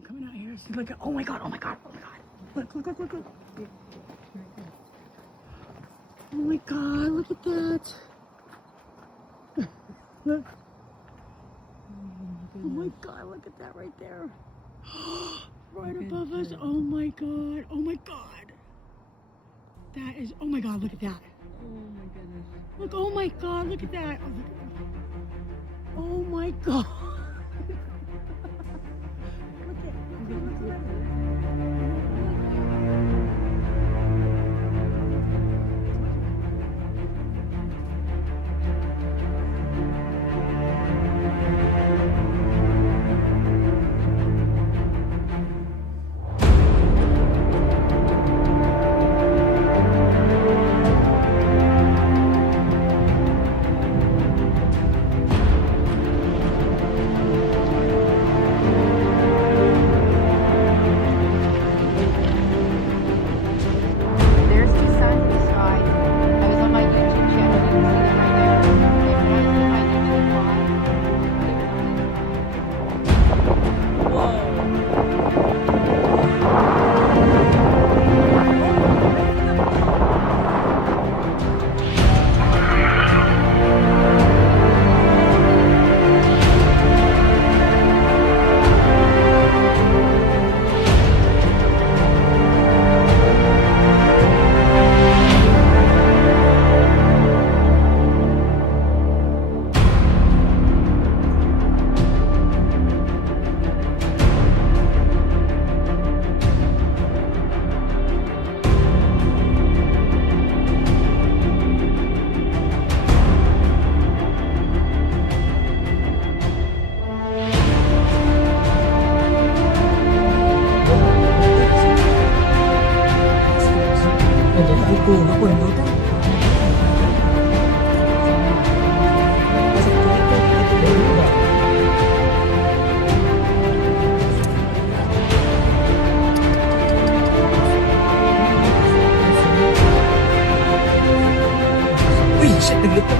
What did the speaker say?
I'm coming out here. See, look at, oh my god, oh my god, oh my god. Look, look, look, look, look. Oh my god, look at that. Look. Oh my god, look at that right there. Right above us. Oh my god. Oh my god. That is, oh my god, look at that. Oh my goodness. Look, oh my god, look at that. Oh my god. There's the sun in the sky. I was on my YouTube channel. You can see that right there. If you guys see my YouTube Wih, shit,